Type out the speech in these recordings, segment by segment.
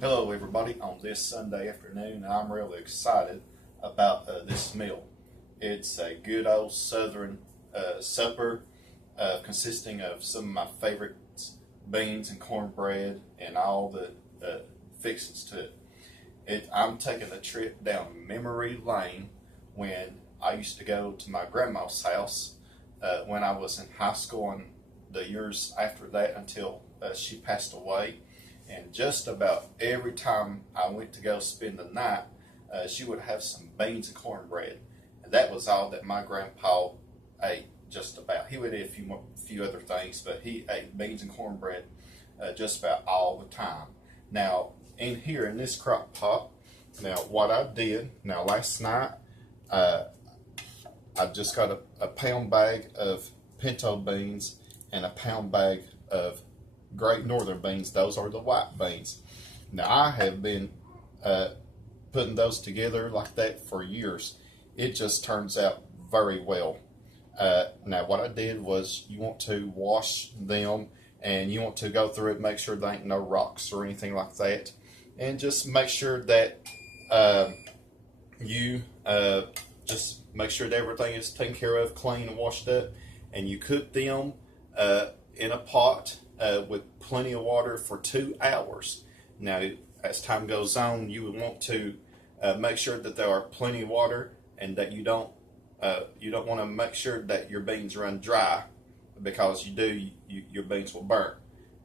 Hello everybody, on this Sunday afternoon I'm really excited about this meal. It's a good old southern supper consisting of some of my favorites, beans and cornbread and all the fixings to it. I'm taking a trip down memory lane when I used to go to my grandma's house when I was in high school and the years after that until she passed away. And just about every time I went to go spend the night, she would have some beans and cornbread. And that was all that my grandpa ate, just about. He would eat a few other things, but he ate beans and cornbread just about all the time. Now, in here in this crock pot, now what I did, now last night, I just got a pound bag of pinto beans and a pound bag of Great Northern beans. Those are the white beans. Now I have been putting those together like that for years. It just turns out very well. Now what I did was, you want to wash them and you want to go through it, make sure there ain't no rocks or anything like that, and just make sure that you just make sure that everything is taken care of, clean and washed up, and you cook them in a pot with plenty of water for 2 hours. Now, as time goes on, you would want to make sure that there are plenty of water, and that you don't want to make sure that your beans run dry, because your beans will burn,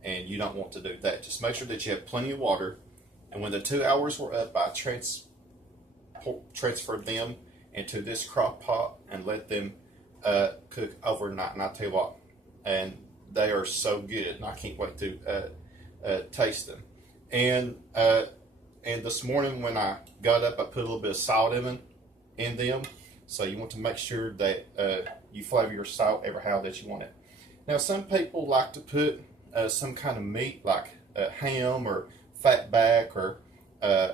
and you don't want to do that. Just make sure that you have plenty of water. And when the 2 hours were up, I transferred them into this crock pot and let them cook overnight. And I tell you what, and they are so good, and I can't wait to taste them. And this morning when I got up, I put a little bit of salt in them. So you want to make sure that you flavor your salt every how that you want it. Now, some people like to put some kind of meat like ham or fatback or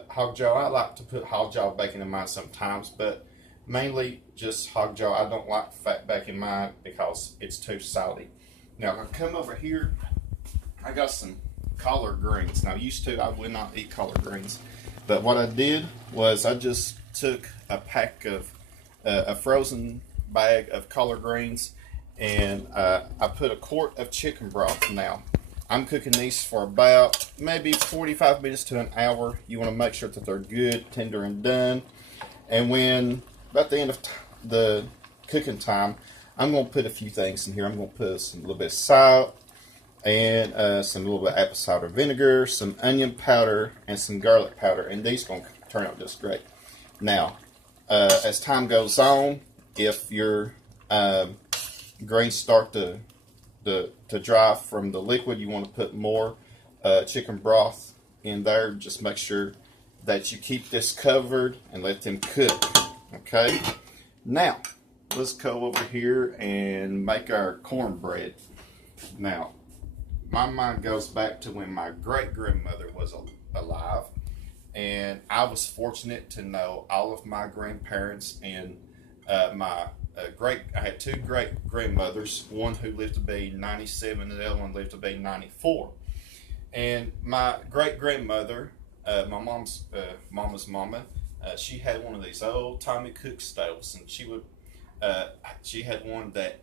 hog jaw. I like to put hog jaw bacon in mine sometimes, but mainly just hog jaw. I don't like fatback in mine because it's too salty. Now, I come over here, I got some collard greens. Now, used to, I would not eat collard greens. But what I did was I just took a pack of, a frozen bag of collard greens, and I put a quart of chicken broth. Now, I'm cooking these for about maybe 45 minutes to an hour. You want to make sure that they're good, tender, and done. And when, about the end of the cooking time, I'm going to put a few things in here. I'm going to put a little bit of salt and some little bit of apple cider vinegar, some onion powder, and some garlic powder. And these are going to turn out just great. Now, as time goes on, if your greens start to dry from the liquid, you want to put more chicken broth in there. Just make sure that you keep this covered and let them cook. Okay? Now, let's go over here and make our cornbread. Now, my mind goes back to when my great-grandmother was alive, and I was fortunate to know all of my grandparents, and I had two great-grandmothers, one who lived to be 97 and the other one lived to be 94. And my great-grandmother, my mom's mama, she had one of these old-timey cook stoves, and she had one that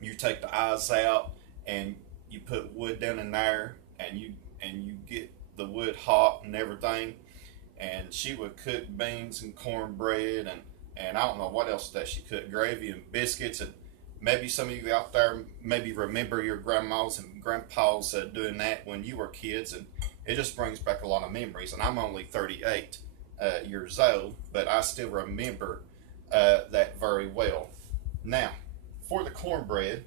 you take the eyes out and you put wood down in there, and you get the wood hot and everything, and she would cook beans and cornbread and I don't know what else that she cooked, gravy and biscuits. And maybe some of you out there maybe remember your grandmas and grandpas doing that when you were kids, and it just brings back a lot of memories. And I'm only 38 years old, but I still remember that very well. Now, for the cornbread,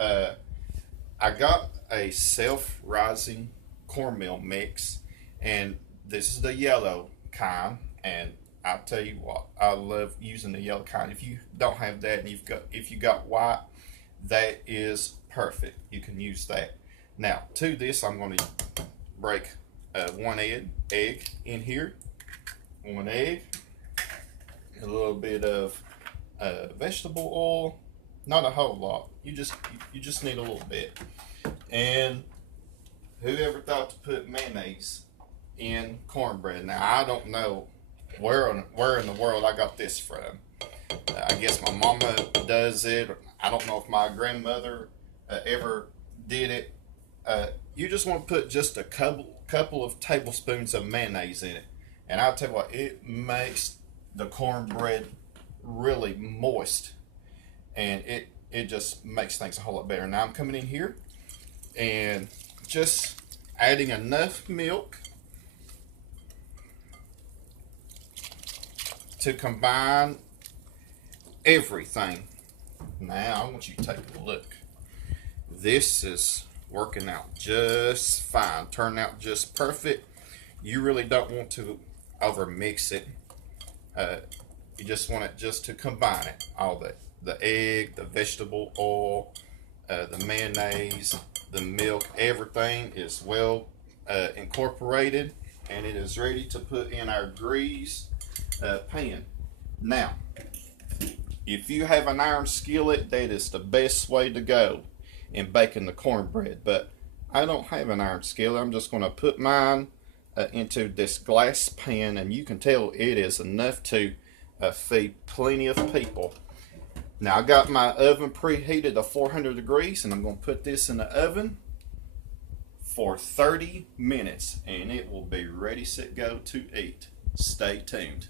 I got a self-rising cornmeal mix, and this is the yellow kind. And I'll tell you what, I love using the yellow kind. If you don't have that, and if you got white, that is perfect. You can use that. Now, to this, I'm going to break one egg in here. One egg, a little bit of vegetable oil, not a whole lot. You just need a little bit. And whoever thought to put mayonnaise in cornbread. Now I don't know where in the world I got this from. I guess my mama does it. I don't know if my grandmother ever did it. You just want to put just a couple of tablespoons of mayonnaise in it, and I'll tell you what, it makes the cornbread really moist, and it just makes things a whole lot better. Now I'm coming in here and just adding enough milk to combine everything. Now I want you to take a look. This is working out just fine, turned out just perfect. You really don't want to over mix it. You just want it just to combine it, all the egg, the vegetable oil, the mayonnaise, the milk, everything is well incorporated, and it is ready to put in our grease pan. Now, if you have an iron skillet, that is the best way to go in baking the cornbread, but I don't have an iron skillet. I'm just going to put mine into this glass pan, and you can tell it is enough to feed plenty of people. Now I got my oven preheated to 400 degrees, and I'm going to put this in the oven for 30 minutes, and it will be ready, set, go to eat. Stay tuned.